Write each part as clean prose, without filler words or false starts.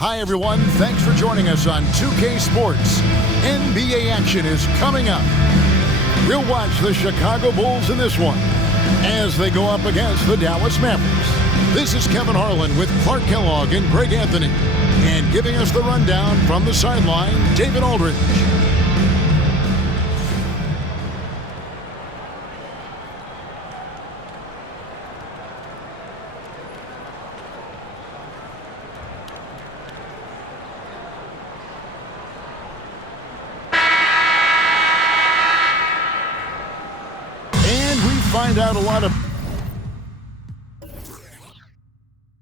Hi, everyone. Thanks for joining us on 2K Sports. NBA action is coming up. We'll watch the Chicago Bulls in this one as they go up against the Dallas Mavericks. This is Kevin Harlan with Clark Kellogg and Greg Anthony. And giving us the rundown from the sideline, David Aldridge. Find out a lot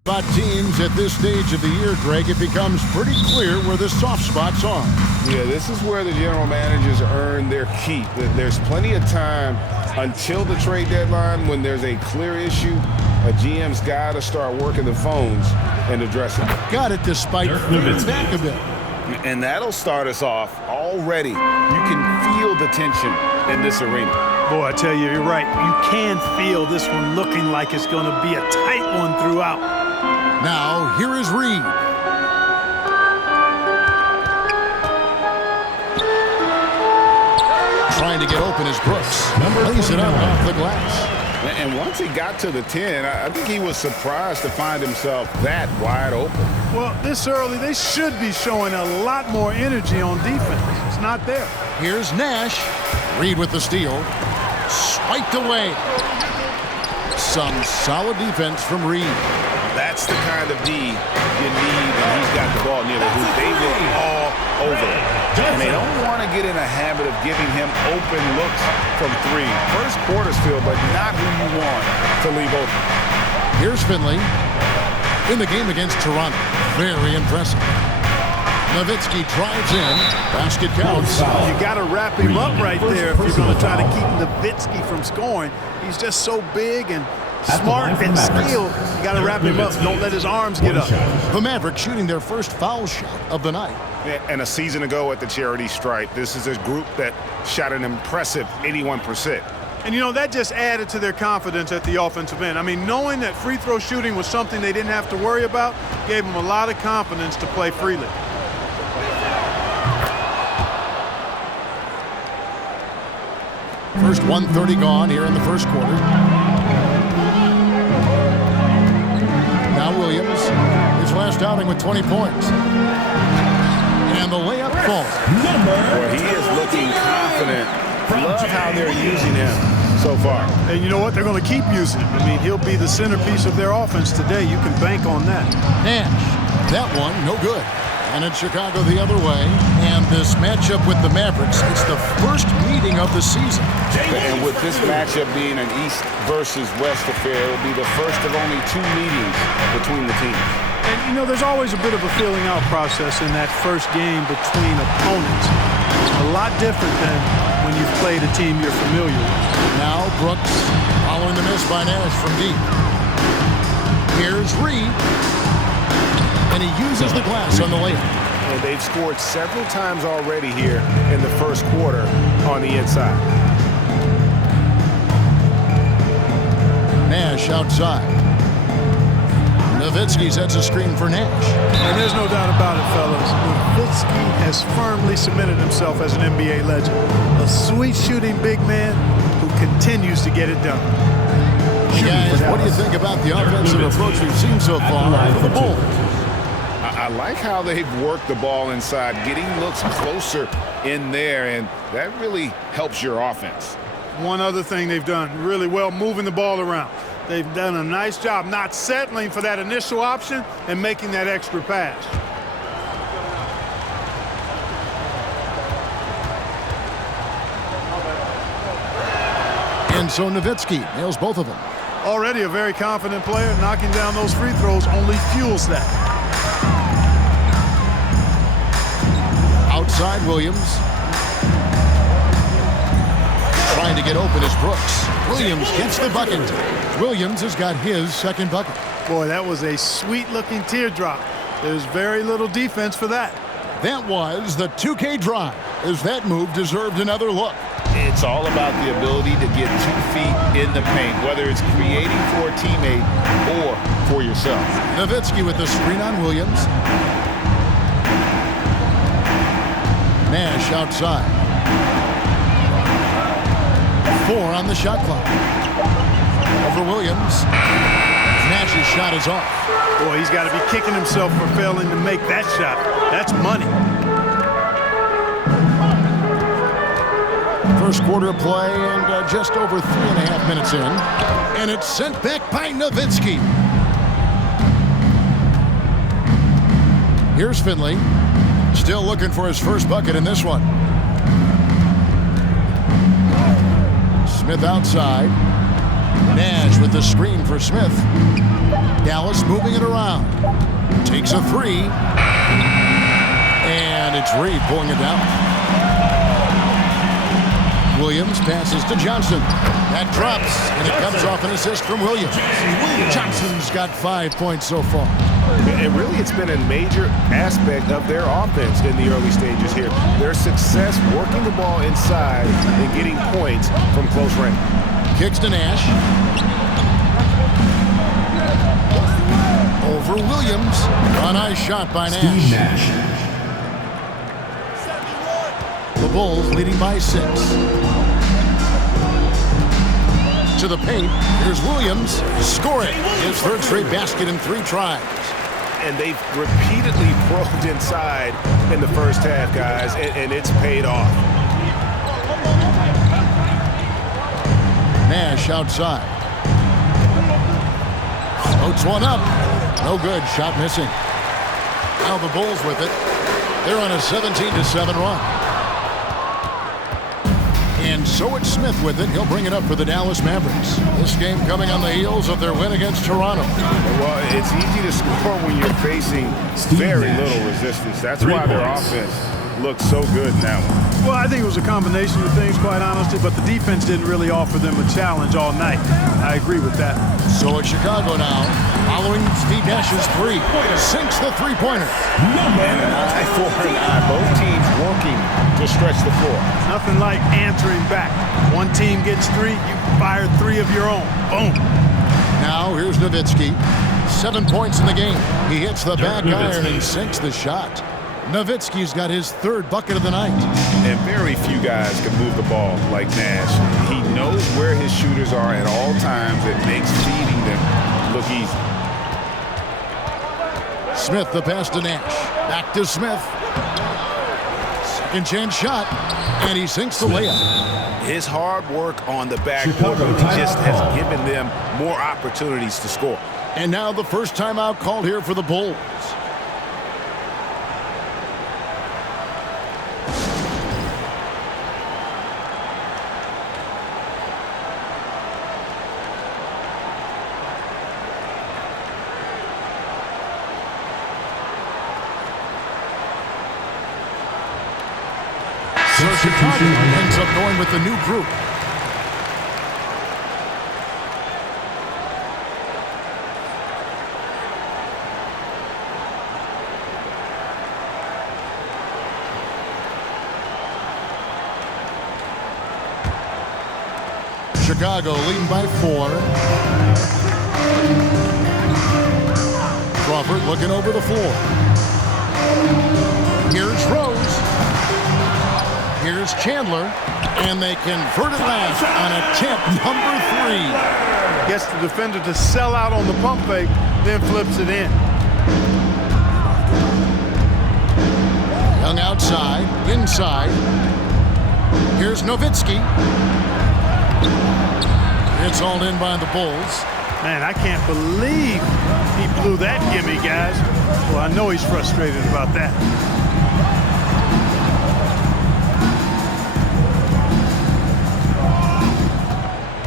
about teams at this stage of the year, Greg. It becomes pretty clear where the soft spots are. Yeah, this is where the general managers earn their keep. There's plenty of time until the trade deadline when there's a clear issue. A GM's got to start working the phones and addressing it. Got it despite feeling back a bit. And that'll start us off already. You can feel the tension in this arena. Boy, I tell you, you're right. You can feel this one looking like it's going to be a tight one throughout. Now, here is Reed. Trying to get open is Brooks. Lays it out off the glass. And once he got to the 10, I think he was surprised to find himself that wide open. Well, this early, they should be showing a lot more energy on defense. It's not there. Here's Nash. Reed with the steal. Swiped away. Some solid defense from Reed. That's the kind of D you need when he's got the ball near the hoop. They were all over it. And they don't want to get in a habit of giving him open looks from three. First quarter's feel, but not who you want to leave open. Here's Finley in the game against Toronto. Very impressive. Nowitzki drives in. Basket counts. You got to wrap him up right there if you're going to try to keep Nowitzki from scoring. He's just so big and smart and skilled. You got to wrap him up. Don't let his arms get up. The Mavericks shooting their first foul shot of the night. And a season ago at the charity stripe, this is a group that shot an impressive 81%. And, you know, that just added to their confidence at the offensive end. I mean, knowing that free throw shooting was something they didn't have to worry about gave them a lot of confidence to play freely. First 1:30 gone here in the first quarter. Now Williams, his last outing with 20 points. And the layup falls. Well, he is looking confident. Love how they're using him so far. And you know what? They're going to keep using him. I mean, he'll be the centerpiece of their offense today. You can bank on that. Nash, that one, no good. And it's Chicago the other way. And this matchup with the Mavericks, it's the first meeting of the season. And with this matchup being an East versus West affair, it will be the first of only 2 meetings between the teams. And, you know, there's always a bit of a feeling out process in that first game between opponents. A lot different than when you've played a team you're familiar with. Now Brooks following the miss by Nash from deep. Here's Reed. And he uses the glass on the layup. And they've scored several times already here in the first quarter on the inside. Nash outside. Nowitzki sets a screen for Nash. And there's no doubt about it, fellas. Nowitzki has firmly cemented himself as an NBA legend. A sweet shooting big man who continues to get it done. Guys, what do you think about the offensive approach we've seen so far for the Bulls? I like how they've worked the ball inside, getting looks closer in there, and that really helps your offense. One other thing they've done really well, moving the ball around. They've done a nice job not settling for that initial option and making that extra pass. And so Nowitzki nails both of them. Already a very confident player. Knocking down those free throws only fuels that. Outside Williams. Trying to get open is Brooks. Williams gets the bucket. Williams has got his second bucket. Boy, that was a sweet-looking teardrop. There's very little defense for that. That was the 2K drive, as that move deserved another look. It's all about the ability to get 2 feet in the paint, whether it's creating for a teammate or for yourself. Nowitzki with the screen on Williams. Nash outside. 4 on the shot clock. Over Williams. Nash's shot is off. Boy, he's got to be kicking himself for failing to make that shot. That's money. First quarter play and just over 3.5 minutes in. And it's sent back by Nowitzki. Here's Finley. Still looking for his first bucket in this one. Smith outside. Nash with the screen for Smith. Dallas moving it around. Takes a 3. And it's Reed pulling it down. Williams passes to Johnson. That drops, and it comes off an assist from Williams. Johnson's got 5 points so far. And really, it's been a major aspect of their offense in the early stages here. Their success working the ball inside and getting points from close range. Kicks to Nash. Over Williams. A nice shot by Nash. The Bulls leading by 6. To the paint. Here's Williams. Scoring his third straight basket in 3 tries. And they've repeatedly probed inside in the first half, guys, and it's paid off. Nash outside. Floats one up. No good. Shot missing. Now the Bulls with it. They're on a 17-7 run. And so it's Smith with it. He'll bring it up for the Dallas Mavericks. This game coming on the heels of their win against Toronto. Well, it's easy to score when you're facing very little resistance. That's why their offense looks so good in that one. Well, I think it was a combination of things, quite honestly, but the defense didn't really offer them a challenge all night. I agree with that. So it's Chicago now, following Steve Nash's 3. Sinks the three-pointer. And an eye for an eye. Both teams working to stretch the floor. Nothing like answering back. One team gets 3, you fire 3 of your own. Boom. Now here's Nowitzki. 7 points in the game. He hits the back iron and sinks the shot. Nowitzki's got his 3rd bucket of the night. And very few guys can move the ball like Nash. He knows where his shooters are at all times. It makes feeding them look easy. Smith the pass to Nash. Back to Smith. Second chance shot. And he sinks the layup. His hard work on the backcourt really just has given them more opportunities to score. And now the first timeout called here for the Bulls. So Chicago ends up going with the new group. Chicago leading by 4. Crawford looking over the floor. Here's Rose. Here's Chandler. And they convert it last on attempt number 3. Gets the defender to sell out on the pump fake, then flips it in. Young outside, inside. Here's Nowitzki. It's all in by the Bulls. Man, I can't believe he blew that gimme, guys. Well, I know he's frustrated about that.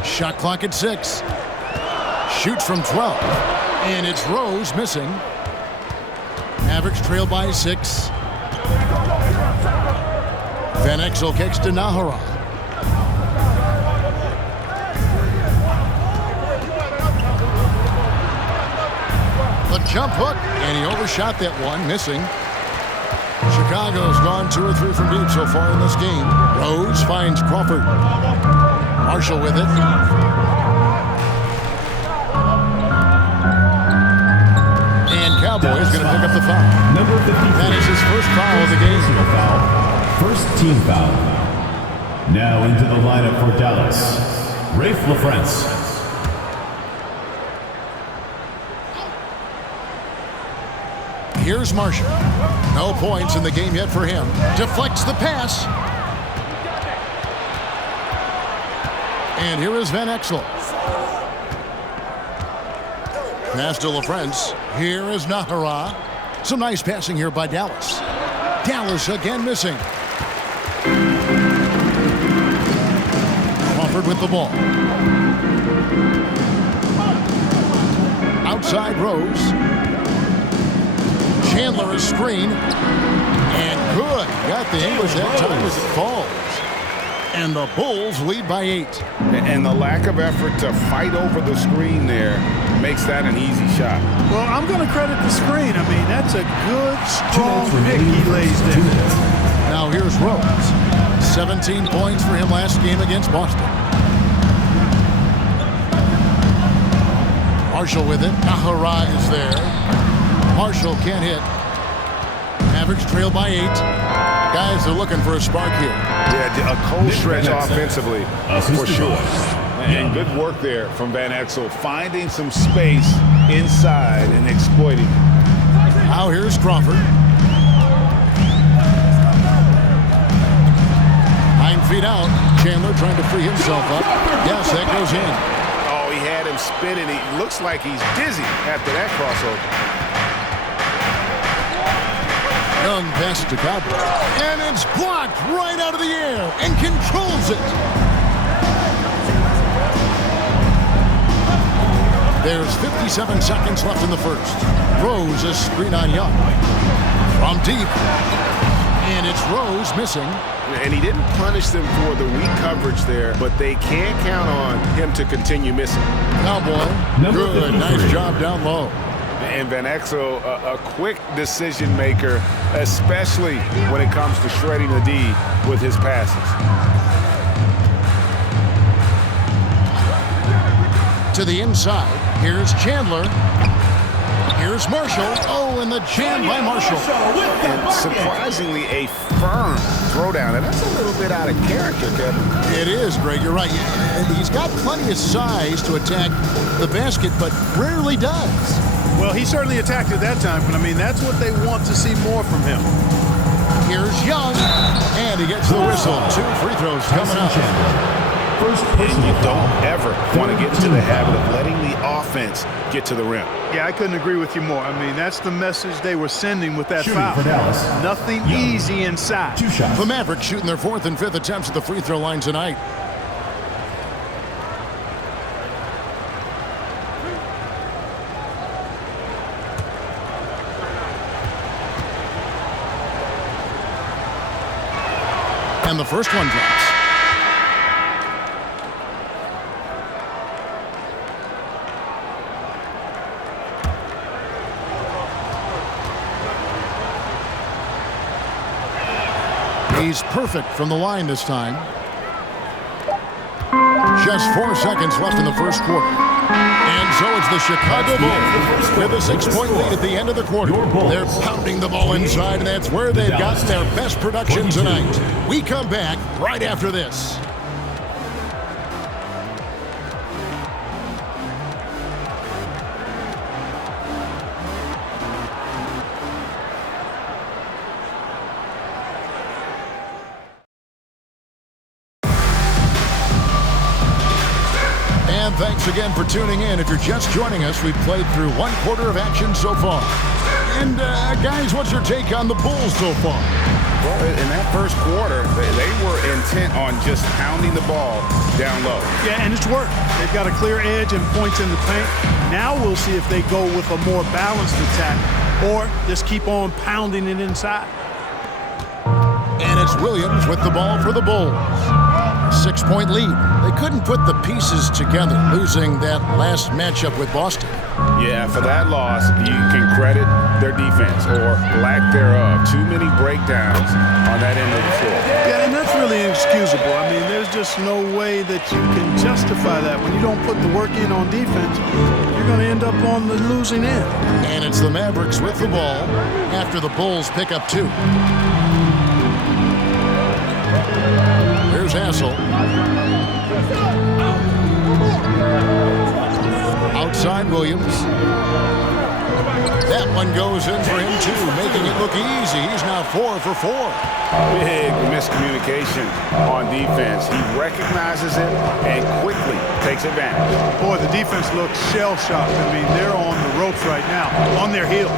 Shot clock at 6. Shoots from 12. And it's Rose missing. Mavericks trail by 6. Van Exel kicks to Nahara. The jump hook, and he overshot that one, missing. Chicago's gone 2 or 3 from deep so far in this game. Rose finds Crawford. Marshall with it. And Cowboys going to pick up the foul. Number 53. That is his first foul of the game. first team foul. Now into the lineup for Dallas, Raef LaFrentz. Here's Marshall. No points in the game yet for him. Deflects the pass. And here is Van Exel. Pass to LaFrentz. Here is Nahara. Some nice passing here by Dallas. Dallas again missing. Crawford with the ball. Outside Rose. Chandler a screen. And good. Got the English that time as it falls. And the Bulls lead by 8. And the lack of effort to fight over the screen there makes that an easy shot. Well, I'm going to credit the screen. I mean, that's a good, strong pick he lays there. Now here's Rose. 17 points for him last game against Boston. Marshall with it. Nahara is there. Marshall can't hit. Mavericks trail by 8. Guys are looking for a spark here. Yeah, a cold stretch offensively, for sure. And good work there from Van Exel, finding some space inside and exploiting. Now here's Crawford. 9 feet out. Chandler trying to free himself up. Yes, that goes in. Oh, he had him spinning. He looks like he's dizzy after that crossover. Young passes to Cowboy. And it's blocked right out of the air and controls it. There's 57 seconds left in the first. Rose is screen on Young. From deep. And it's Rose missing. And he didn't punish them for the weak coverage there, but they can't count on him to continue missing. Cowboy, good. Nice job down low. And Van Exel, a quick decision maker, especially when it comes to shredding the D with his passes. To the inside. Here's Chandler. Here's Marshall. Oh, and the jam by Marshall. And surprisingly, a firm throwdown. And that's a little bit out of character, Kevin. It is, Greg. You're right. And he's got plenty of size to attack the basket, but rarely does. Well, he certainly attacked it that time, but I mean, that's what they want to see more from him. Here's Young, and he gets the whistle. 2 free throws coming up. And you don't ever want to get into the habit of letting the offense get to the rim. Yeah, I couldn't agree with you more. I mean, that's the message they were sending with that Shooting foul. for Dallas. Nothing easy inside. 2 shots. The Mavericks shooting their 4th and 5th attempts at the free throw line tonight. And the first one drops. He's perfect from the line this time. Just 4 seconds left in the first quarter. And so it's the Chicago Bulls with a 6-point lead at the end of the quarter. They're pounding the ball inside, and that's where they've gotten their best production tonight. We come back right after this. And thanks again for tuning in. If you're just joining us, we've played through 1 quarter of action so far. And guys, what's your take on the Bulls so far? Well, in that first quarter, they were intent on just pounding the ball down low. Yeah, and it's worked. They've got a clear edge and points in the paint. Now we'll see if they go with a more balanced attack or just keep on pounding it inside. And it's Williams with the ball for the Bulls. 6-point lead. They couldn't put the pieces together, losing that last matchup with Boston. Yeah, for that loss, you can credit their defense or lack thereof. Too many breakdowns on that end of the floor. Yeah, and that's really inexcusable. I mean, there's just no way that you can justify that. When you don't put the work in on defense, you're going to end up on the losing end. And it's the Mavericks with the ball after the Bulls pick up 2. Here's Hassel. Outside Williams. That one goes in for him too, making it look easy. He's now 4 for 4. Big miscommunication on defense. He recognizes it and quickly takes advantage. Boy, the defense looks shell-shocked. I mean, they're on the ropes right now, on their heels.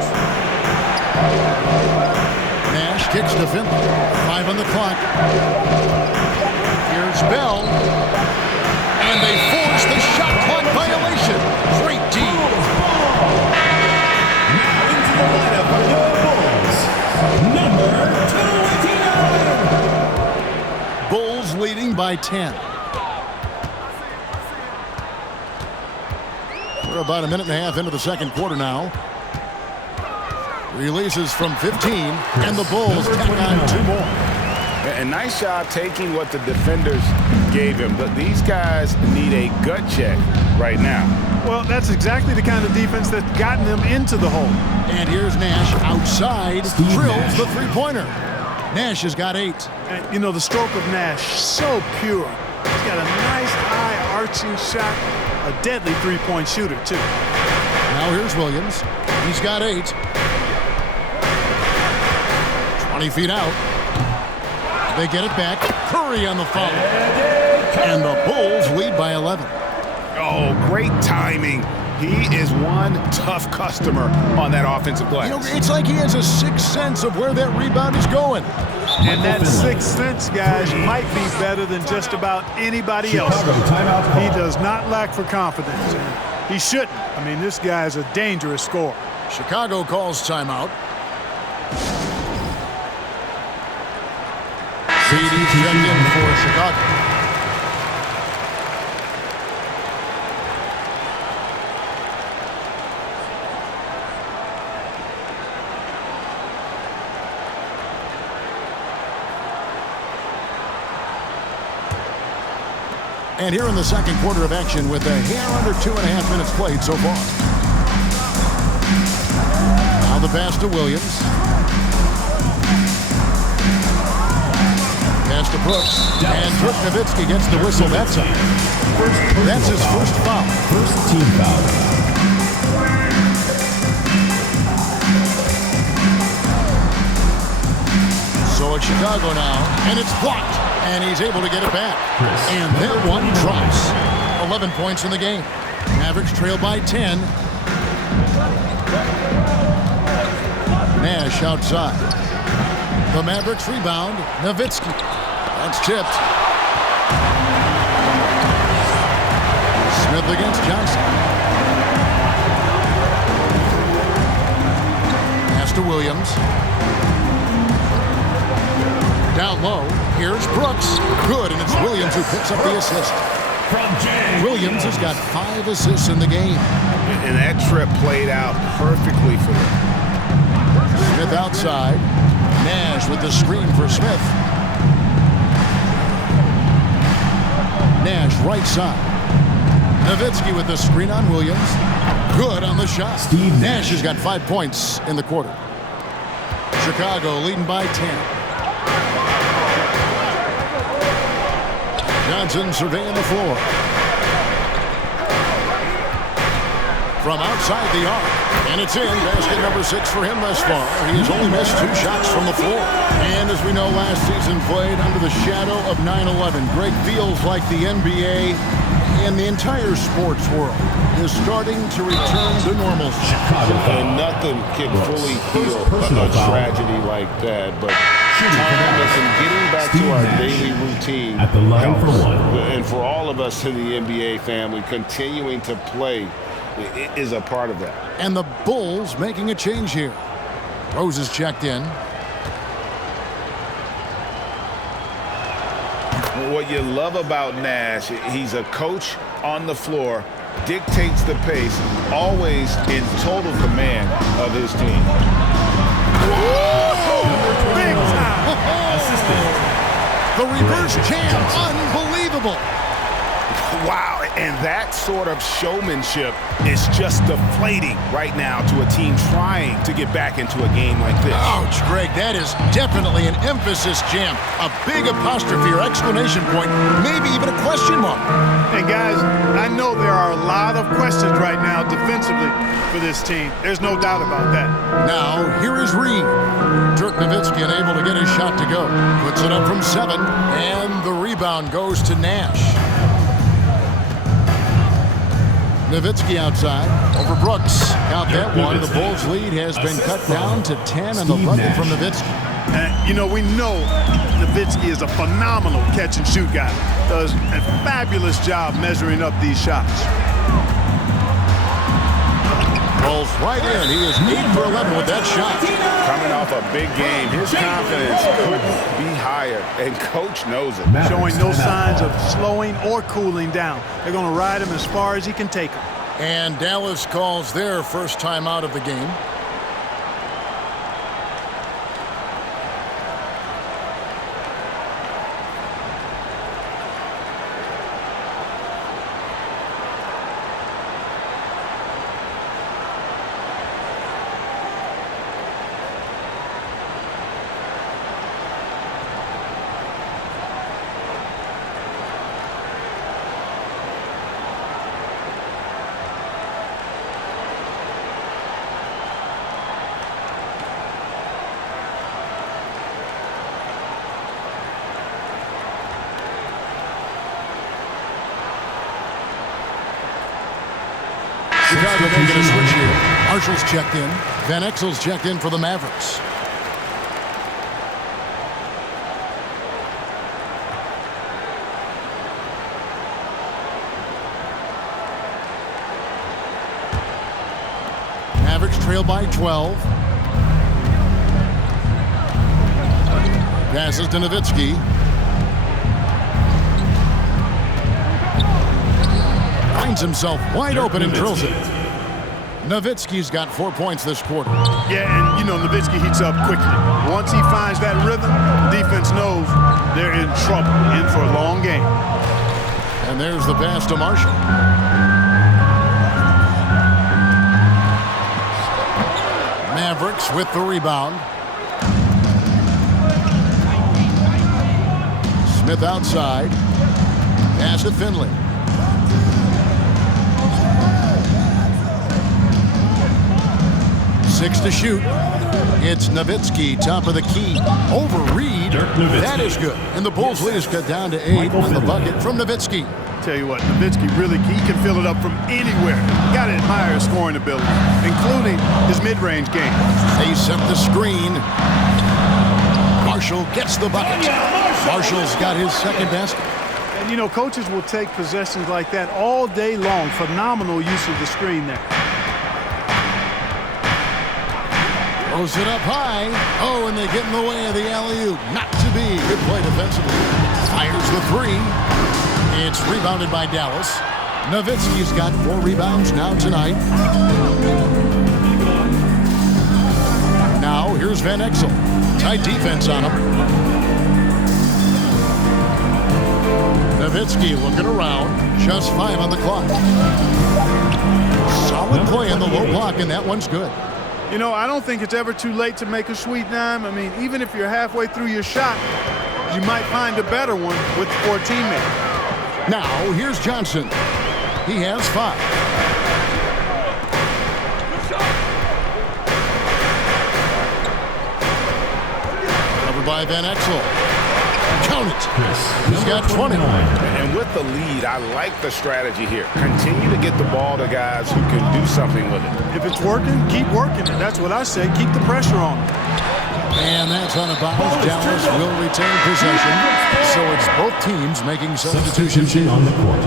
Nash kicks to Finley. 5 on the clock. Here's Bell. And they force the shot clock violation. Great D. Now into the lineup for the Bulls, number 289. Bulls leading by 10. We're about a minute and a half into the second quarter now. Releases from 15, and the Bulls tack on 2 more. A nice job taking what the defenders gave him. But these guys need a gut check right now. Well, that's exactly the kind of defense that's gotten them into the hole. And here's Nash outside, drills Nash. the three-pointer. Nash has got 8. And, you know, the stroke of Nash, so pure. He's got a nice high arching shot, a deadly three-point shooter, too. Now here's Williams. He's got 8. 20 feet out. They get it back. Curry on the foul. And the Bulls lead by 11. Oh, great timing. He is one tough customer on that offensive glass. You know, it's like he has a sixth sense of where that rebound is going. And that sixth sense, guys, might be better than just about anybody else. He does not lack for confidence. And he shouldn't. I mean, this guy is a dangerous scorer. Chicago calls timeout. CD's checked in for Chicago. And here in the second quarter of action with a hair under 2.5 minutes played so far. Now the pass to Williams. Pass to Brooks. And Dirk Nowitzki gets the whistle that time. That's his first foul. First team foul. So it's Chicago now, and it's blocked. And he's able to get it back. And that one drops. 11 points in the game. Mavericks trail by 10. Nash outside. The Mavericks rebound. Nowitzki. That's tipped. Smith against Johnson. Pass to Williams. Down low, here's Brooks. Good, and it's Williams who picks up the assist. Williams has got 5 assists in the game. And that trip played out perfectly for them. Smith outside. Nash with the screen for Smith. Nash right side. Nowitzki with the screen on Williams. Good on the shot. Nash has got 5 points in the quarter. Chicago leading by 10. Johnson surveying the floor. From outside the arc. And it's in. Basket number 6 for him thus far. He has only missed 2 shots from the floor. And as we know, last season played under the shadow of 9/11. Greg, feels like the NBA and the entire sports world is starting to return to normalcy. And nothing can fully heal a tragedy like that. But time and getting back to our daily routine At the line for one. And for all of us in the NBA family, continuing to play is a part of that. And the Bulls making a change here. Rose is checked in. What you love about Nash, he's a coach on the floor, dictates the pace, always in total command of his team. Big time. The reverse champ, unbelievable. Wow, and that sort of showmanship is just deflating right now to a team trying to get back into a game like this. Ouch, Greg, that is definitely an emphasis jam. A big apostrophe or exclamation point, maybe even a question mark. And guys, I know there are a lot of questions right now defensively for this team. There's no doubt about that. Now, here is Reed. Dirk Nowitzki unable to get his shot to go. Puts it up from 7, and the rebound goes to Nash. Nowitzki outside, over Brooks. Count that one. The Bulls' lead has been cut down to 10, and the bucket from Nowitzki. You know, we know Nowitzki is a phenomenal catch-and-shoot guy. Does a fabulous job measuring up these shots. Rolls right in. He is 8 for 11 with that shot. Coming off a big game, his confidence couldn't be higher, and Coach knows it. Showing no signs of slowing or cooling down. They're going to ride him as far as he can take him. And Dallas calls their first time out of the game. Chicago making a switch here. Marshall's checked in. Van Exel's checked in for the Mavericks. Mavericks trail by 12. Passes to Nowitzki. Finds himself wide open and drills it. Nowitzki's got 4 points this quarter. Yeah, and you know, Nowitzki heats up quickly. Once he finds that rhythm, defense knows they're in trouble, in for a long game. And there's the pass to Marshall. Mavericks with the rebound. Smith outside. Pass to Finley. Six to shoot. It's Nowitzki, top of the key. Over Reed. That is good. And the Bulls lead is cut down to 8 on the bucket from Nowitzki. Tell you what, Nowitzki really, he can fill it up from anywhere. You got to admire his scoring ability, including his mid-range game. They set the screen. Marshall gets the bucket. Marshall's got his second basket. And, you know, coaches will take possessions like that all day long. Phenomenal use of the screen there. Throws it up high. Oh, and they get in the way of the alley-oop. Not to be. Good play defensively. Fires the 3. It's rebounded by Dallas. Nowitzki's got 4 rebounds now tonight. Now, here's Van Exel. Tight defense on him. Nowitzki looking around. Just 5 on the clock. Solid play in the low block, and that one's good. You know, I don't think it's ever too late to make a sweet dime. I mean, even if you're halfway through your shot, you might find a better one with 4 teammates. Now, here's Johnson. He has 5. Covered by Van Exel. Count it. He's got 20. And with the lead, I like the strategy here. Continue to get the ball to guys who can do something with it. If it's working, keep working it. That's what I say. Keep the pressure on them. And that's on a bounce. Dallas will retain possession. So it's both teams making substitutions on the court.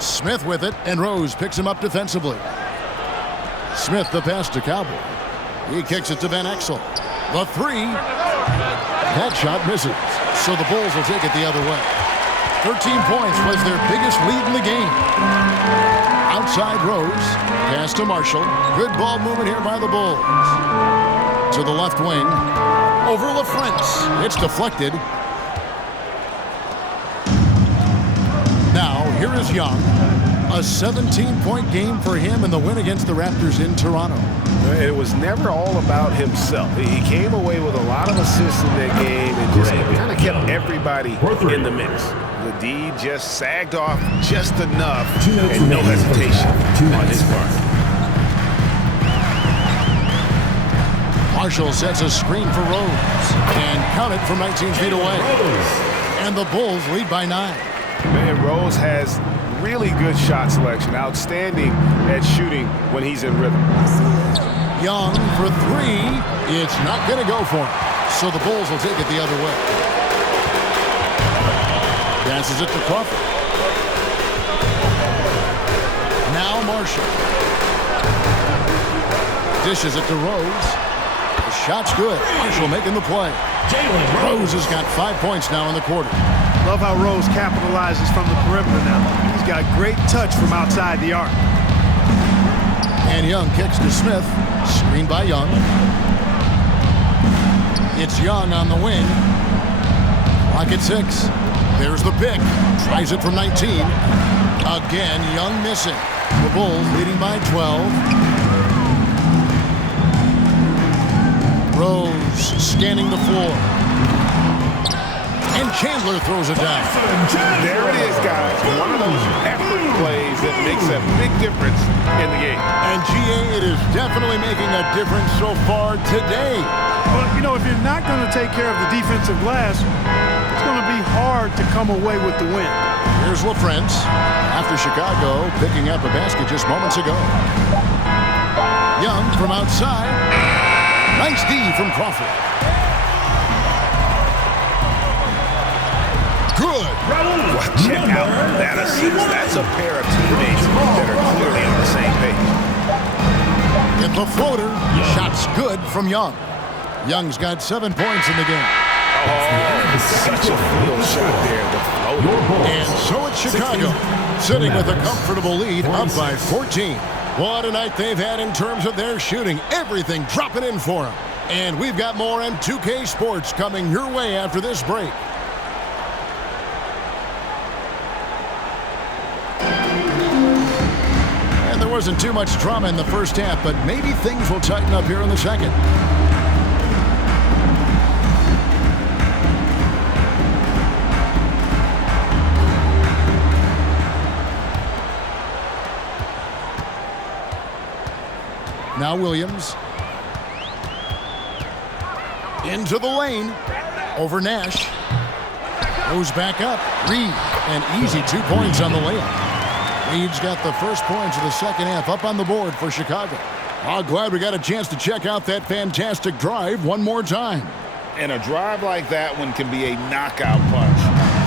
Smith with it, and Rose picks him up defensively. Smith the pass to Cowboy. He kicks it to Van Exel. The 3. That shot misses. So the Bulls will take it the other way. 13 points was their biggest lead in the game. Outside Rose. Pass to Marshall. Good ball movement here by the Bulls. To the left wing. Over LaFrentz. It's deflected. Now, here is Young. A 17-point game for him in the win against the Raptors in Toronto. It was never all about himself. He came away with a lot of assists in that game and just kind of kept everybody in the mix. The D just sagged off just enough and no hesitation on his part. Marshall sets a screen for Rose and count it from 19 feet away. And the Bulls lead by 9. Man, Rose has really good shot selection, outstanding at shooting when he's in rhythm. Young for 3. It's not going to go for him. So the Bulls will take it the other way. Passes it to Crawford. Now Marshall. Dishes it to Rose. The shot's good. Marshall making the play. Rose has got 5 points now in the quarter. Love how Rose capitalizes from the perimeter now. He's got great touch from outside the arc. And Young kicks to Smith. Screen by Young. It's Young on the wing. Clock at 6. There's the pick. Tries it from 19. Again, Young missing. The Bulls leading by 12. Rose scanning the floor. And Chandler throws it down. There it is, guys. One of those effort plays that makes a big difference in the game. And GA, it is definitely making a difference so far today. Well, you know, if you're not going to take care of the defensive glass, it's going to be hard to come away with the win. Here's LaFrentz after Chicago picking up a basket just moments ago. Young from outside. Nice D from Crawford. Good. Well, check out that assist. That's a pair of teammates that are clearly on the same page. Get the floater. Shot's good from Young. Young's got 7 points in the game. Oh, such a field shot there. The floater. And so it's Chicago, sitting with a comfortable lead, up by 14. What a night they've had in terms of their shooting. Everything dropping in for them. And we've got more on 2K Sports coming your way after this break. There wasn't too much drama in the first half, but maybe things will tighten up here in the second. Now Williams. Into the lane. Over Nash. Goes back up. Reed. An easy 2 points on the layup. Reed's got the first points of the second half up on the board for Chicago. Oh, glad we got a chance to check out that fantastic drive one more time. And a drive like that one can be a knockout punch.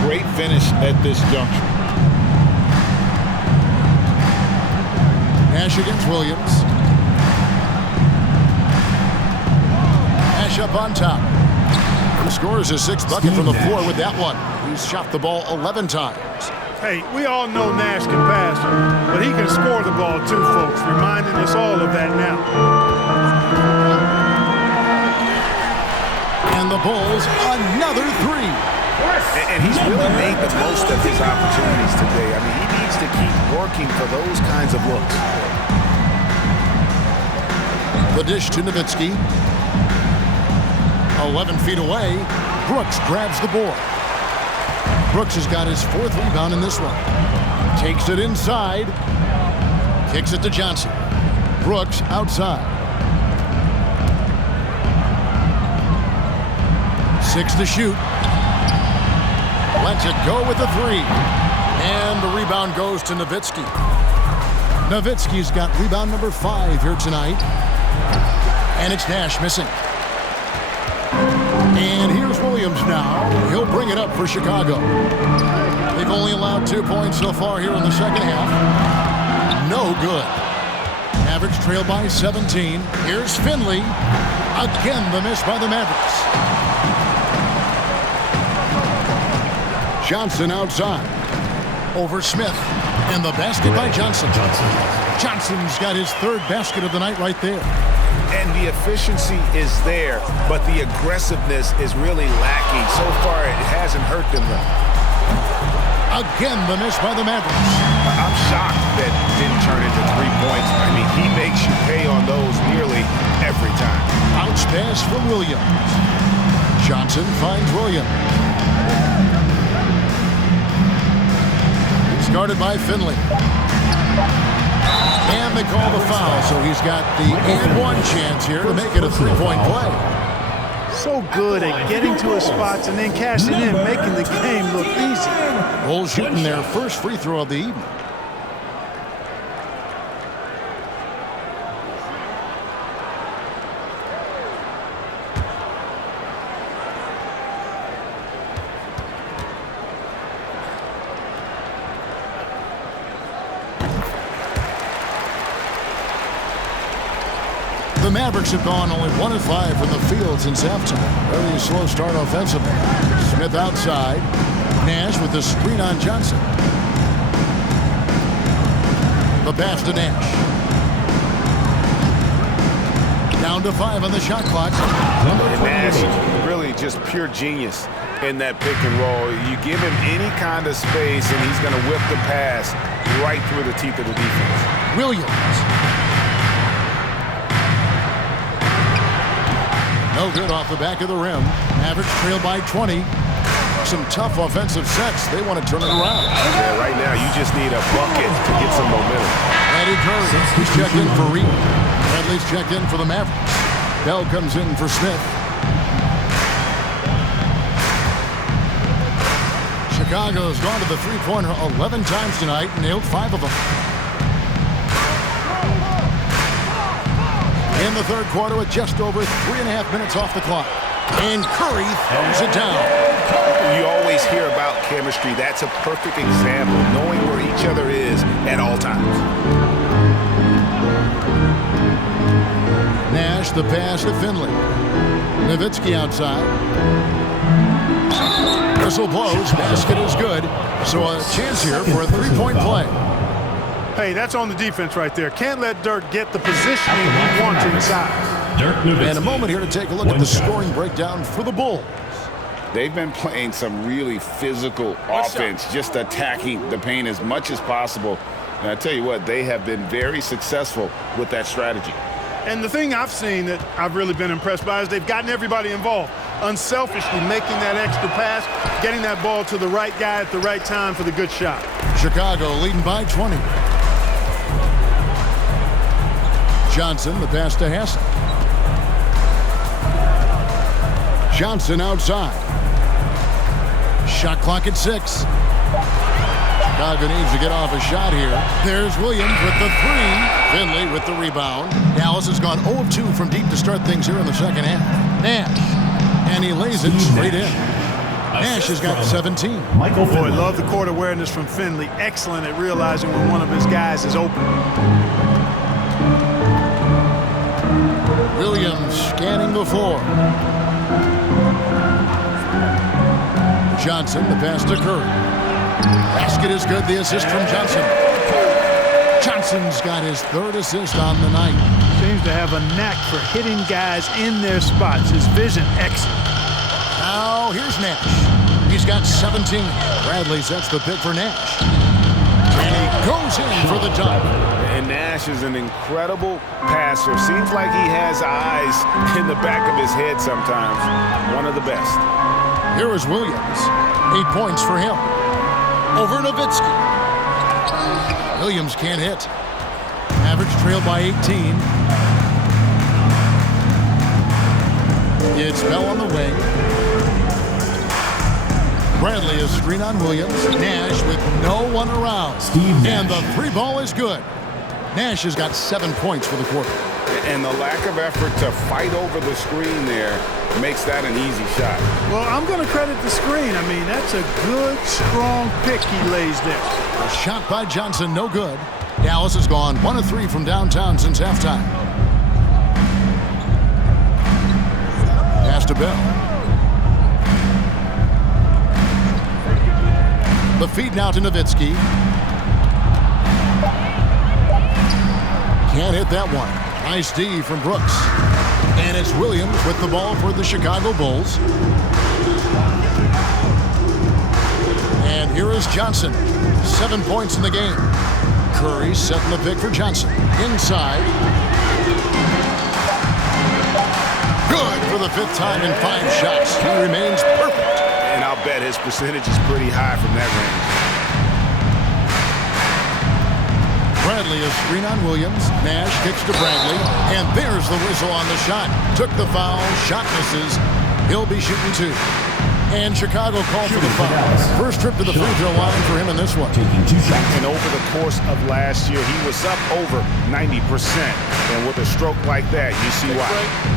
Great finish at this juncture. Nash against Williams. Nash up on top. He scores his 6th bucket from the floor with that one. He's shot the ball 11 times. Hey, we all know Nash can pass, but he can score the ball too, folks, reminding us all of that now. And the Bulls, another 3. And he's really made the most of his opportunities today. I mean, he needs to keep working for those kinds of looks. The dish to Nowitzki. 11 feet away. Brooks grabs the board. Brooks has got his 4th rebound in this one. Takes it inside. Kicks it to Johnson. Brooks outside. 6 to shoot. Lets it go with a 3. And the rebound goes to Nowitzki. Nowitzki's got rebound number 5 here tonight. And it's Nash missing. And here's Williams now. He'll bring it up for Chicago. They've only allowed 2 points so far here in the second half. No good. Mavericks trail by 17. Here's Finley. Again, the miss by the Mavericks. Johnson outside. Over Smith. And the basket by Johnson. Johnson's got his third basket of the night right there. And the efficiency is there, but the aggressiveness is really lacking. So far, it hasn't hurt them, though. Again, the miss by the Mavericks. I'm shocked that didn't turn into 3 points. I mean, he makes you pay on those nearly every time. Bounce pass for Williams. Johnson finds Williams. He's guarded by Finley. And they call the foul, so he's got the and-one chance here to make it a three-point play. So good at getting to his spots and then cashing in, making the game look easy. Bulls shooting their first free throw of the evening. The Mavericks have gone only 1 of 5 from the field since halftime. Very slow start offensively. Smith outside. Nash with the screen on Johnson. The pass to Nash. Down to 5 on the shot clock. Nash, really just pure genius in that pick and roll. You give him any kind of space, and he's going to whip the pass right through the teeth of the defense. Williams. No good off the back of the rim. Mavericks trail by 20. Some tough offensive sets. They want to turn it around. Yeah, right now you just need a bucket to get some momentum. Eddie Curry. He's checked in for Reed. Bradley's checked in for the Mavericks. Bell comes in for Smith. Chicago's gone to the three-pointer 11 times tonight and nailed 5 of them. In the third quarter with just over 3.5 minutes off the clock. And Curry throws it down. You always hear about chemistry. That's a perfect example, knowing where each other is at all times. Nash, the pass to Finley. Nowitzki outside. Whistle blows. Basket is good. So a chance here for a three-point play. Hey, that's on the defense right there. Can't let Dirk get the positioning he wants inside. And a moment here to take a look at the scoring breakdown for the Bulls. They've been playing some really physical offense, just attacking the paint as much as possible. And I tell you what, they have been very successful with that strategy. And the thing I've seen that I've really been impressed by is they've gotten everybody involved. Unselfishly making that extra pass, getting that ball to the right guy at the right time for the good shot. Chicago leading by 20. Johnson, the pass to Hassel. Johnson outside. Shot clock at 6. Chicago needs to get off a shot here. There's Williams with the 3. Finley with the rebound. Dallas has gone 0 of 2 from deep to start things here in the second half. Nash. And he lays it straight in. Nash has got 17. Michael Boy, love the court awareness from Finley. Excellent at realizing when one of his guys is open. Williams scanning the floor. Johnson, the pass to Curry. Basket is good. The assist from Johnson. Johnson's got his 3rd assist on the night. Seems to have a knack for hitting guys in their spots. His vision, excellent. Now here's Nash. He's got 17. Bradley sets the pick for Nash. And he goes in for the dunk. And Nash is an incredible passer. Seems like he has eyes in the back of his head sometimes. One of the best. Here is Williams. 8 points for him. Over Nowitzki. Williams can't hit. Mavericks trail by 18. It's Bell on the wing. Bradley is screen on Williams. Nash with no one around. And the 3 ball is good. Nash has got 7 points for the quarter. And the lack of effort to fight over the screen there makes that an easy shot. Well, I'm going to credit the screen. I mean, that's a good, strong pick he lays there. A shot by Johnson, no good. Dallas has gone 1 of 3 from downtown since halftime. Pass to Bell. feed now to Nowitzki. Can't hit that one. Nice D from Brooks. And it's Williams with the ball for the Chicago Bulls. And here is Johnson. 7 points in the game. Curry setting the pick for Johnson. Inside. Good for the 5th time in 5 shots. He remains perfect. And I'll bet his percentage is pretty high from that range. Bradley is screen on Williams. Nash kicks to Bradley. And there's the whistle on the shot. Took the foul. Shot misses. He'll be shooting 2. And Chicago called for the foul. First trip to the free throw line for him in this one. Taking 2 shots. And over the course of last year, he was up over 90%. And with a stroke like that, you see why.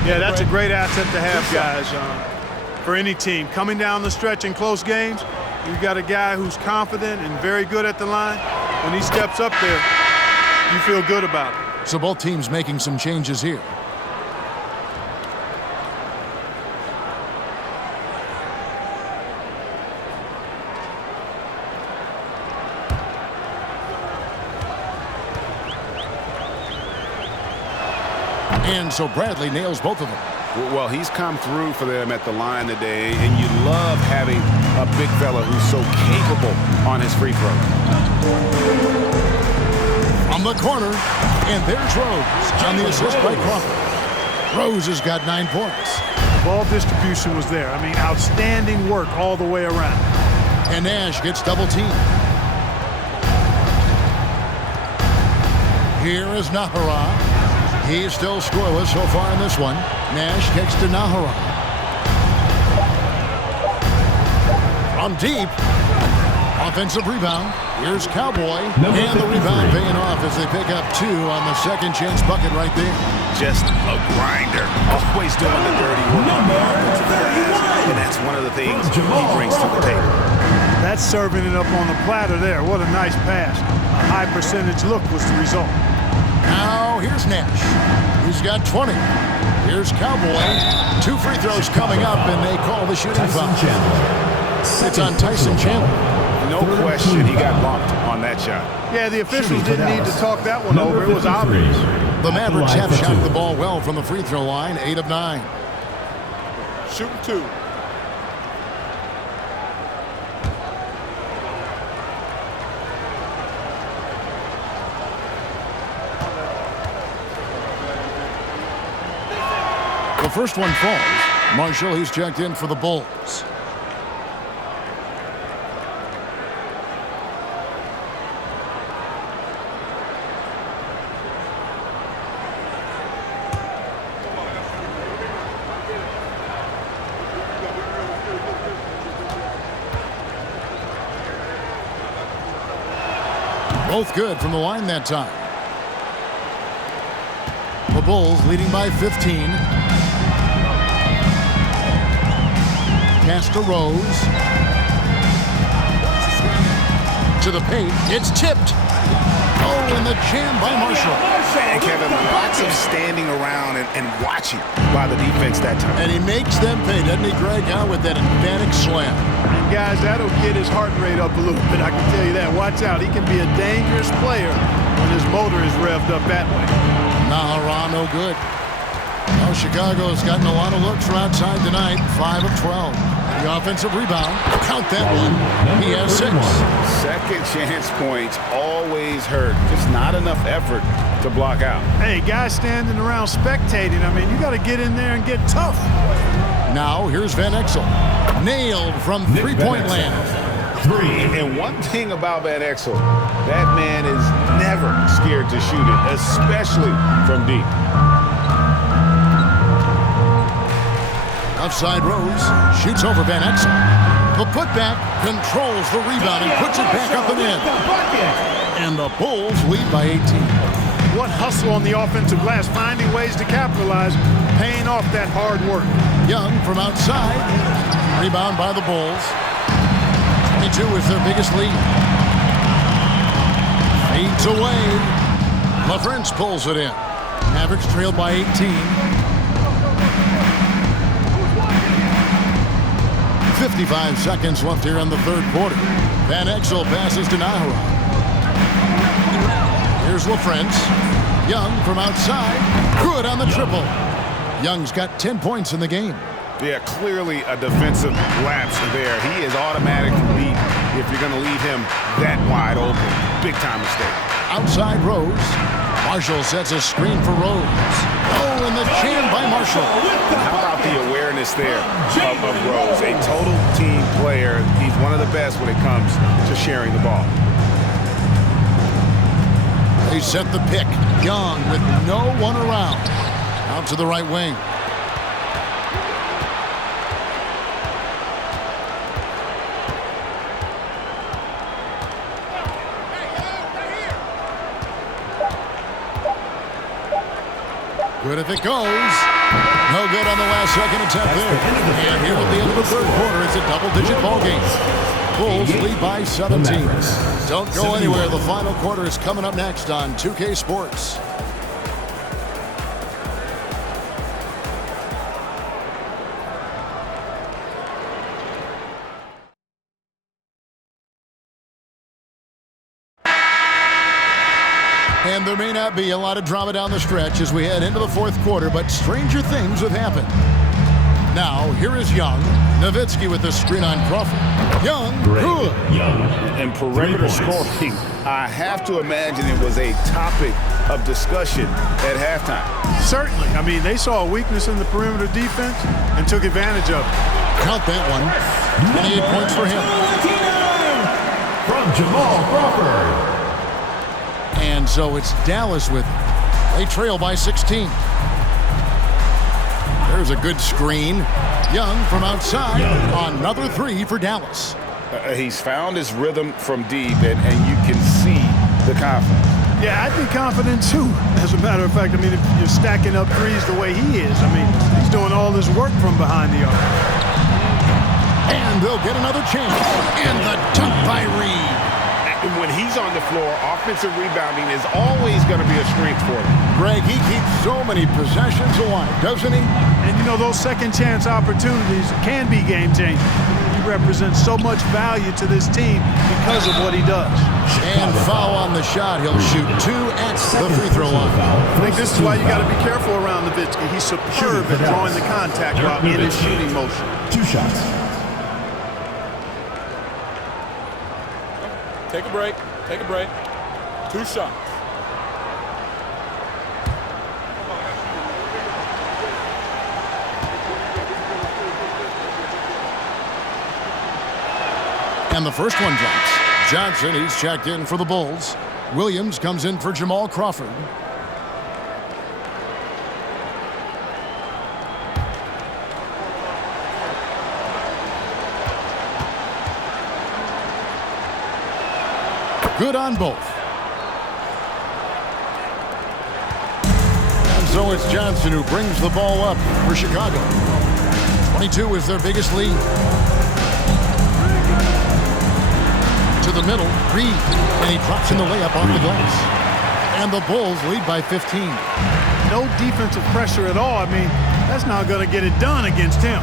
Yeah, that's a great asset to have, guys, for any team. Coming down the stretch in close games, you've got a guy who's confident and very good at the line. When he steps up there, you feel good about it. So both teams making some changes here. And so Bradley nails both of them. Well, he's come through for them at the line today, and you love having a big fella who's so capable on his free throw. From the corner, and there's Rose on the assist by Crawford. Rose has got 9 points. Ball distribution was there. I mean, outstanding work all the way around. And Nash gets double teamed. Here is Nahara. He's still scoreless so far in this one. Nash kicks to Nahara. From deep. Offensive rebound. Here's Cowboy. And the rebound paying off as they pick up 2 on the second chance bucket right there. Just a grinder. Always doing the dirty work on the offensive glass. And that's one of the things he brings to the table. That's serving it up on the platter there. What a nice pass. A high percentage look was the result. Now here's Nash. He's got 20. Here's Cowboy. 2 free throws coming up, and they call the shooting foul. It's on Tyson Chandler. No question he got bumped on that shot. Yeah, the officials didn't need to talk that one over. It was obvious. The Mavericks have shot the ball well from the free throw line, 8 of 9. Shooting 2. The first one falls. Marshall, he's checked in for the Bulls. Both good from the line that time. The Bulls leading by 15. Pass to Rose. To the paint. It's tipped. Oh, and the jam by Marshall. And Kevin, lots of standing around and watching by the defense that time. And he makes them pay, doesn't he, Greg, out with that emphatic slam. And guys, that'll get his heart rate up a little bit. I can tell you that. Watch out. He can be a dangerous player when his motor is revved up that way. Nahara, no good. Well, Chicago's gotten a lot of looks from outside tonight. 5 of 12. The offensive rebound. Count that one. He has 6. Second chance points always hurt. Just not enough effort to block out. Hey, guys standing around spectating. I mean, you got to get in there and get tough. Now, here's Van Exel. Nailed from three-point land. 3. And one thing about Van Exel, that man is never scared to shoot it, especially from deep. Outside Rose, shoots over Van Exel. The putback controls the rebound and puts it back up and in. And the Bulls lead by 18. What hustle on the offensive glass, finding ways to capitalize, paying off that hard work. Young from outside, rebound by the Bulls. 22 is their biggest lead. Fades away. LaFrentz pulls it in. Mavericks trailed by 18. 55 seconds left here in the third quarter. Van Exel passes to Nahara. Here's LaFrance. Young from outside. Good on the triple. Young's got 10 points in the game. Yeah, clearly a defensive lapse there. He is automatically beat if you're going to leave him that wide open. Big time mistake. Outside Rose. Marshall sets a screen for Rose. Oh, and the jam by Marshall. How about the awareness there of Rose? A total team player. He's one of the best when it comes to sharing the ball. They set the pick. Young with no one around. Out to the right wing. Good if it goes. No good on the last second attempt there. And here at the end of the third quarter, it's a double-digit ball game. Bulls lead by 17. Don't go anywhere. The final quarter is coming up next on 2K Sports. And there may not be a lot of drama down the stretch as we head into the fourth quarter, but stranger things have happened. Now, here is Young. Nowitzki with the screen on Crawford. Young, good. And perimeter scoring, I have to imagine it was a topic of discussion at halftime. Certainly. I mean, they saw a weakness in the perimeter defense and took advantage of it. Count that one. 28 points for him. From Jamal Crawford. And so it's Dallas with it. They trail by 16. There's a good screen. Young from outside. Another three for Dallas. He's found his rhythm from deep, and you can see the confidence. Yeah, I'd be confident too. As a matter of fact, I mean, if you're stacking up threes the way he is, I mean, he's doing all this work from behind the arc. And they'll get another chance. And the dunk by Reed. When he's on the floor, offensive rebounding is always going to be a strength for him. Greg, he keeps so many possessions alive, doesn't he? And, you know, those second-chance opportunities can be game-changing. He represents so much value to this team because of what he does. And foul on the shot. He'll shoot 2 at the free throw line. I think this is why you got to be careful around Nowitzki. He's superb at drawing the contact while in his shooting motion. 2 shots. Take a break. Take a break. 2 shots. And the first one drops. Johnson, he's checked in for the Bulls. Williams comes in for Jamal Crawford. Good on both. And so it's Johnson who brings the ball up for Chicago. 22 is their biggest lead. To the middle, Reed, and he drops in the layup off the glass. And the Bulls lead by 15. No defensive pressure at all. I mean, that's not going to get it done against him.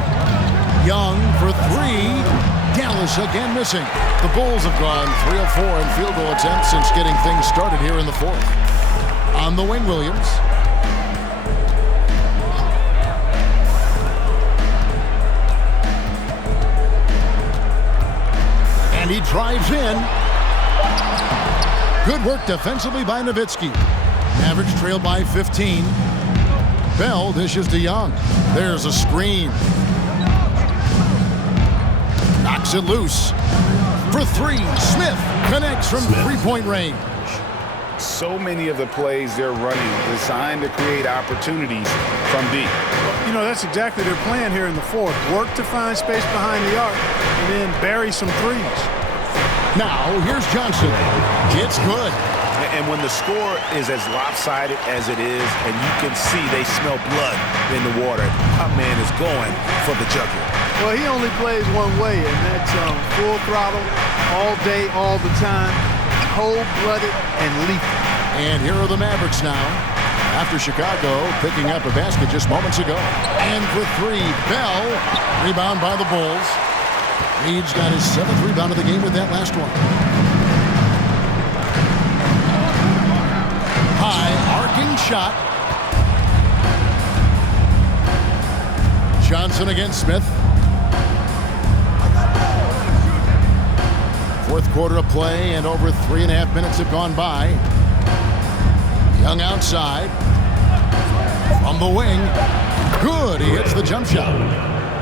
Young for 3. Dallas again missing. The Bulls have gone 3 of 4 in field goal attempts since getting things started here in the fourth. On the wing, Williams. And he drives in. Good work defensively by Nowitzki. Mavericks trail by 15. Bell dishes to Young. There's a screen. Knocks it loose. For 3, Smith connects from three-point range. So many of the plays they're running designed to create opportunities from deep. You know, that's exactly their plan here in the fourth. Work to find space behind the arc and then bury some threes. Now, here's Johnson. It's good. And when the score is as lopsided as it is, and you can see they smell blood in the water, our man is going for the jugular. Well, he only plays one way, and that's full throttle, all day, all the time, cold-blooded and lethal. And here are the Mavericks now. After Chicago picking up a basket just moments ago. And for 3, Bell. Rebound by the Bulls. Reed's got his 7th rebound of the game with that last one. High, arcing shot. Johnson against Smith. 4th quarter of play, and over 3.5 minutes have gone by. Young outside. From the wing. Good. He hits the jump shot.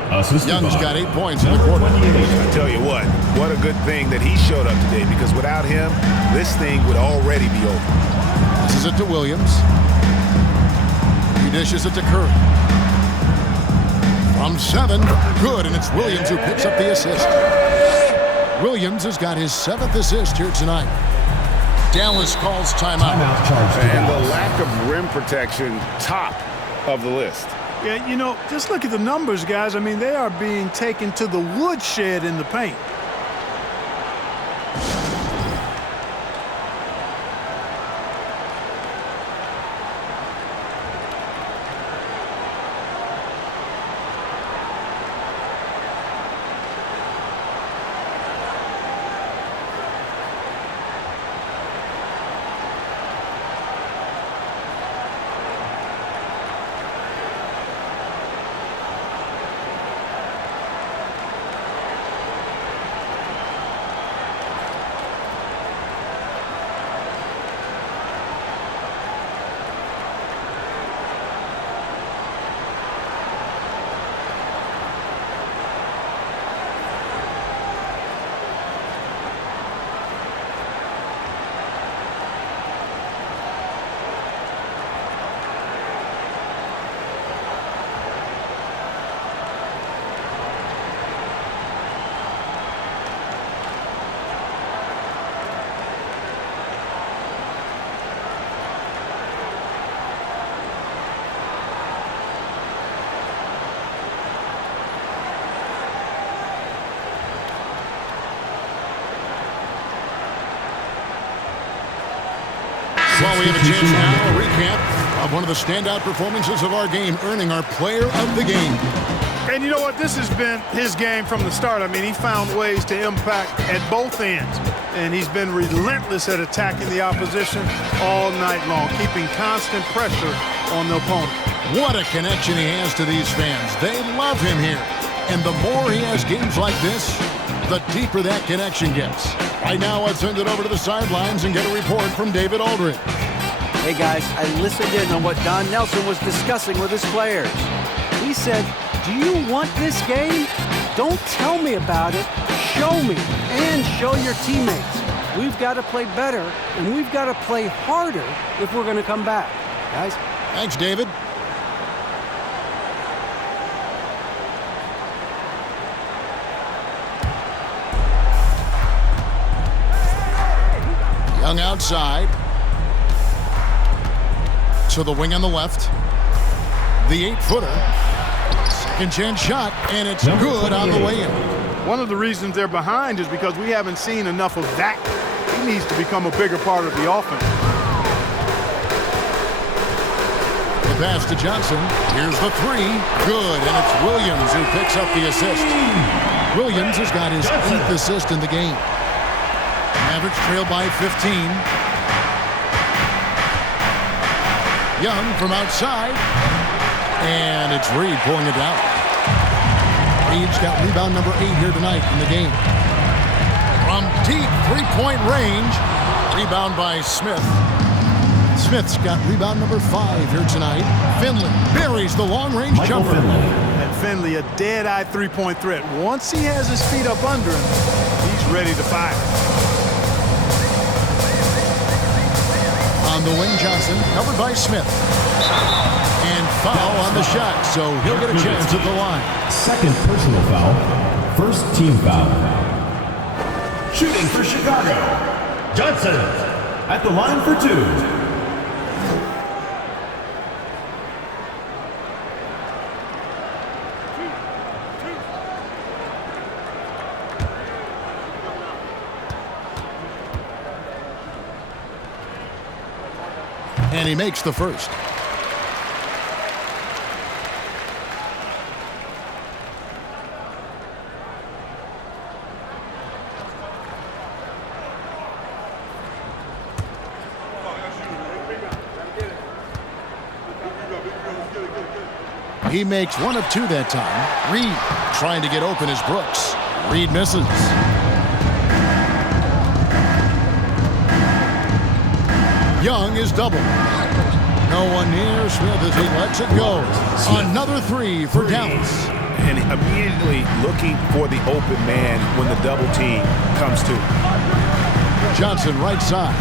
Young's got 8 points in the quarter. I tell you what a good thing that he showed up today, because without him, this thing would already be over. This is it to Williams. He dishes it to Curry. From 7, good, and it's Williams who picks up the assist. Williams has got his 7th assist here tonight. Dallas calls timeout. And the lack of rim protection, top of the list. Yeah, you know, just look at the numbers, guys. I mean, they are being taken to the woodshed in the paint. Well, we have a chance now, a recap of one of the standout performances of our game, earning our player of the game. And you know what? This has been his game from the start. I mean, he found ways to impact at both ends. And he's been relentless at attacking the opposition all night long, keeping constant pressure on the opponent. What a connection he has to these fans. They love him here. And the more he has games like this, the deeper that connection gets. Right now, let's send it over to the sidelines and get a report from David Aldridge. Hey, guys, I listened in on what Don Nelson was discussing with his players. He said, do you want this game? Don't tell me about it. Show me and show your teammates. We've got to play better, and we've got to play harder if we're going to come back. Guys? Thanks, David. Young outside. To the wing on the left. The 8-footer. Second chance shot, and it's good on the way in. One of the reasons they're behind is because we haven't seen enough of that. He needs to become a bigger part of the offense. The pass to Johnson. Here's the 3. Good, and it's Williams who picks up the assist. Williams has got his 8th assist in the game. Mavericks trail by 15. Young from outside. And it's Reed pulling it down. Reed's got rebound number 8 here tonight in the game. From deep 3-point range. Rebound by Smith. Smith's got rebound number 5 here tonight. Finley buries the long-range jumper. And Finley, a dead-eye 3-point threat. Once he has his feet up under him, he's ready to fire. On the wing, Johnson, covered by Smith. And foul on the shot, so he'll get a chance at the line. Second personal foul. First team foul. Shooting for Chicago, Johnson at the line for 2. And he makes the first. He makes one of two that time. Reed trying to get open is Brooks. Reed misses. Young is double. No one near Smith as he lets it go. Another three for Dallas. And immediately looking for the open man when the double team comes to. Johnson right side.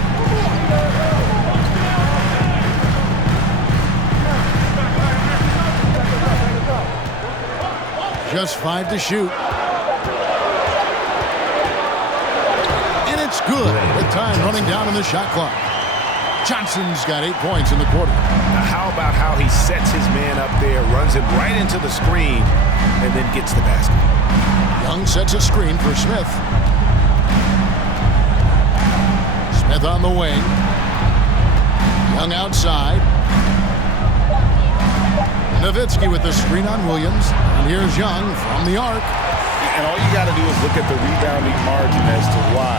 Just 5 to shoot. And it's good with time running down on the shot clock. Johnson's got 8 points in the quarter. Now how about how he sets his man up there, runs him right into the screen, and then gets the basket. Young sets a screen for Smith. Smith on the wing. Young outside. Nowitzki with the screen on Williams. And here's Young from the arc. And all you got to do is look at the rebounding margin as to why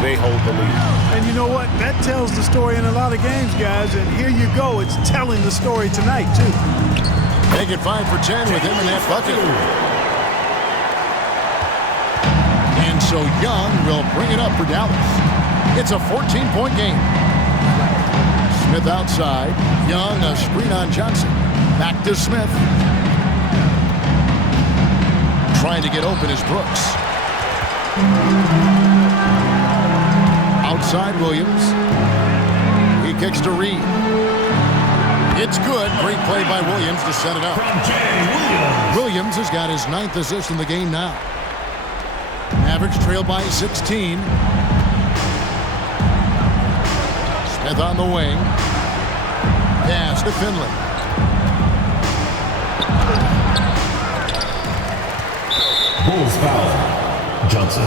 they hold the lead. And you know what? That tells the story in a lot of games, guys. And here you go. It's telling the story tonight, too. Make it 5 for 10 with him in that bucket. And so Young will bring it up for Dallas. It's a 14-point game. Smith outside. Young, a screen on Johnson. Back to Smith. Trying to get open is Brooks. Outside Williams. He kicks to Reed. It's good. Great play by Williams to set it up. Williams has got his 9th assist in the game now. Mavericks trail by 16. Smith on the wing. Pass to Finley. Bulls foul. Johnson.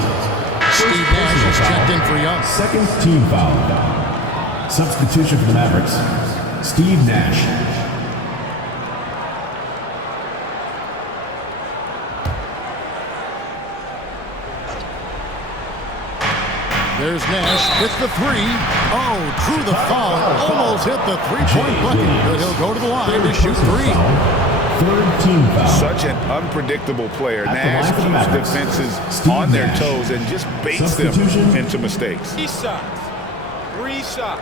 Steve Nash is checked in for Young. Second team foul. Substitution for the Mavericks. Steve Nash. There's Nash with the 3. Oh, drew the foul. Almost hit the 3-point bucket. But he'll go to the line to shoot 3. Third team foul. Such an unpredictable player. Nash keeps defenses on their toes and just baits them into mistakes. 3 shots. 3 shots.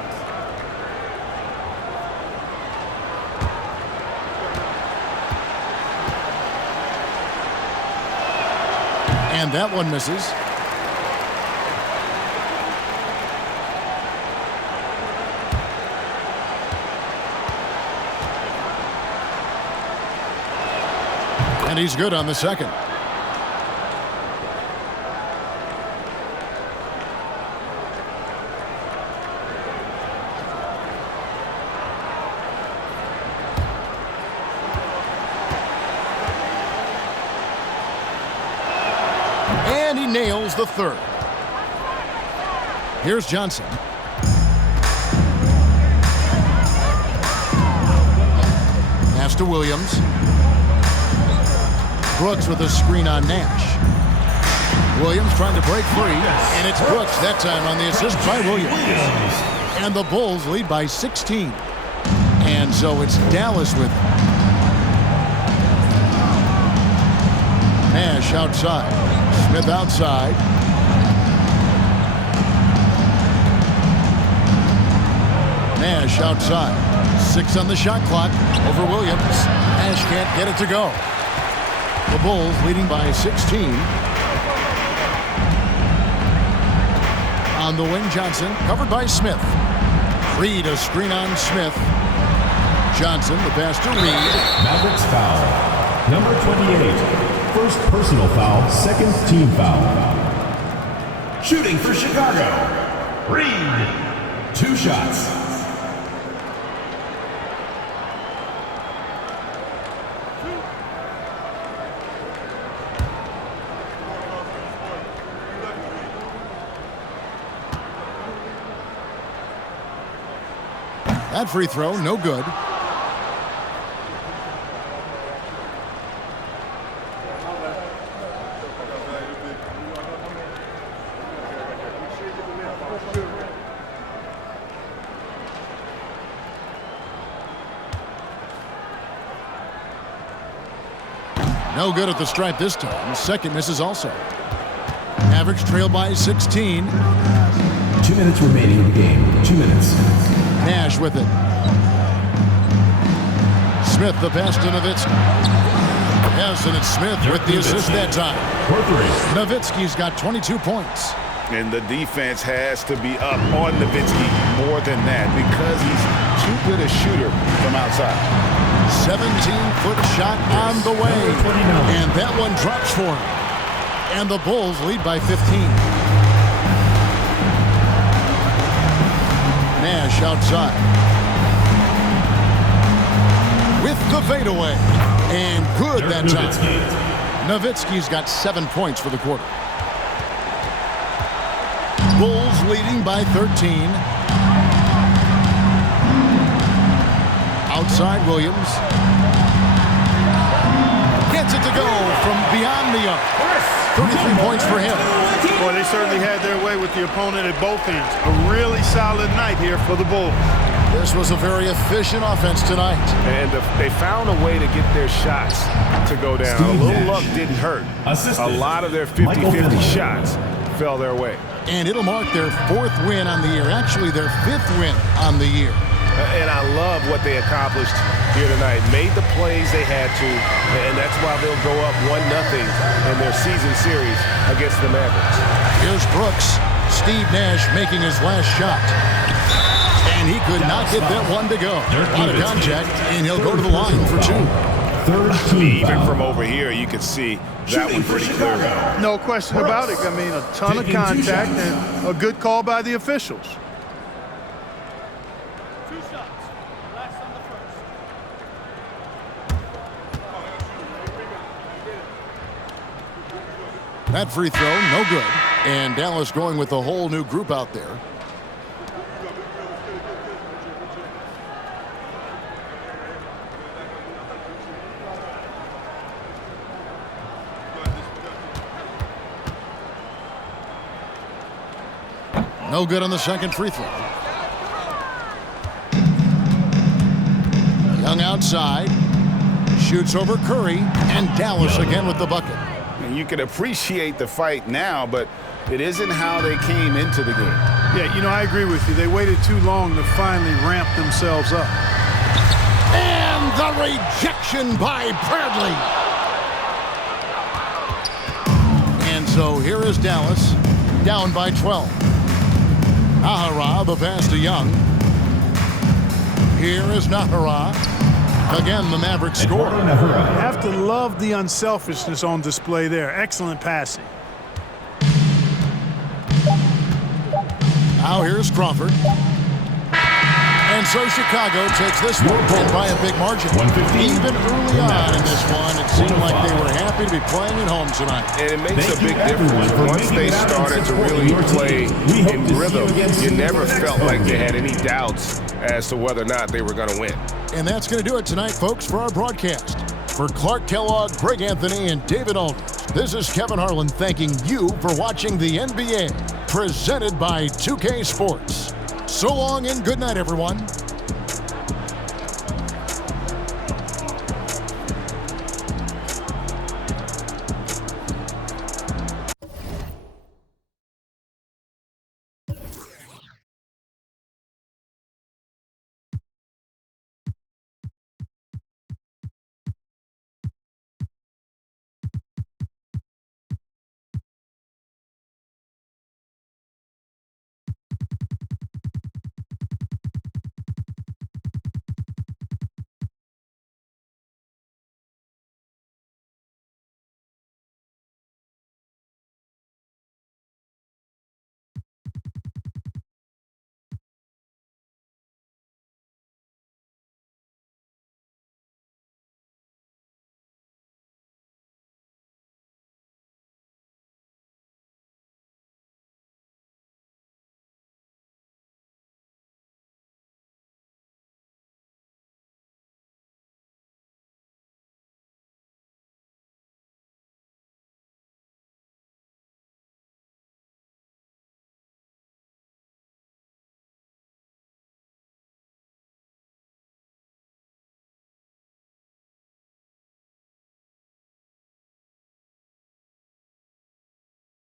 And that one misses. And he's good on the second. And he nails the third. Here's Johnson. Pass to Williams. Brooks with a screen on Nash. Williams trying to break free, and it's Brooks that time on the assist by Williams. And the Bulls lead by 16. And so it's Dallas with it. Nash outside. Smith outside. Nash outside. 6 on the shot clock over Williams. Nash can't get it to go. The Bulls leading by 16. On the wing, Johnson, covered by Smith. Reed, a screen on Smith. Johnson, the pass to Reed. Mavericks foul. Number 28. First personal foul, second team foul. Shooting for Chicago. Reed. 2 shots. That free throw, no good. No good at the stripe this time. Second misses also. Mavericks trail by 16. 2 minutes remaining in the game. 2 minutes. Nash with it. Smith the pass to Nowitzki. Yes, and it's Smith with the assist that time. Nowitzki's got 22 points. And the defense has to be up on Nowitzki more than that because he's too good a shooter from outside. 17-foot shot on the way. And that one drops for him. And the Bulls lead by 15. Nash outside. With the fadeaway. And good that time. Nowitzki's got 7 points for the quarter. Bulls leading by 13. Outside Williams. Gets it to go from beyond the arc. 33 points for him. Boy, they certainly had their way with the opponent at both ends. A really solid night here for the Bulls. This was a very efficient offense tonight. And they found a way to get their shots to go down. Steve a little Nash. luck didn't hurt. Assisted. A lot of their 50-50 shots fell their way. And it'll mark their 4th win on the year. Actually, their 5th win on the year. And I love what they accomplished here tonight. Made the plays they had to, and that's why they'll go up 1-0 in their season series against the Mavericks. Here's Brooks. Steve Nash making his last shot. And he could not get that one to go. Out of contact, and he'll go to the line for 2. Even from over here, you can see that one pretty clear. No question about it. I mean, a ton of contact and a good call by the officials. That free throw, no good. And Dallas going with a whole new group out there. No good on the second free throw. Young outside. Shoots over Curry. And Dallas again with the bucket. And you can appreciate the fight now, but it isn't how they came into the game. Yeah, you know, I agree with you. They waited too long to finally ramp themselves up. And the rejection by Bradley. And so here is Dallas, down by 12. Nahara, the pass to Young. Here is Nahara. Again, the Mavericks score. You have to love the unselfishness on display there. Excellent passing. Now here's Crawford. And so Chicago takes this one by a big margin. Even early on in this one, it seemed like they were happy to be playing at home tonight. And it makes a big difference. Once they started to really play in rhythm, you never felt like they had any doubts as to whether or not they were going to win. And that's going to do it tonight, folks, for our broadcast. For Clark Kellogg, Greg Anthony, and David Aldridge, this is Kevin Harlan thanking you for watching the NBA, presented by 2K Sports. So long and good night, everyone.